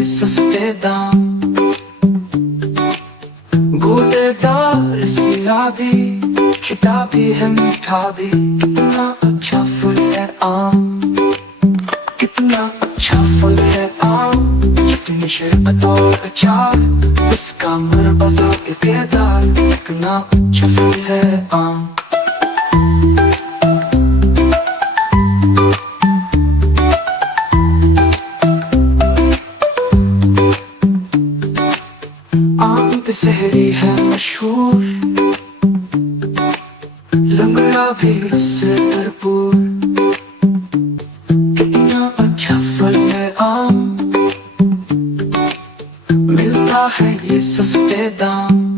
ये सस्ते दाम, गूदेदार इसकी आदि, खिटा भी है मीठा भी, कितना अच्छा फल है आम, कितना अच्छा फल है आम। चटनी शरबत और अचार, इसका मरबा जायकेदार, कितना अच्छा फल है आम। आम सहरी है मशहूर, लंगड़ा भी उससे भरपूर, कितना अच्छा फल है आम, मिलता है ये सस्ते दाम।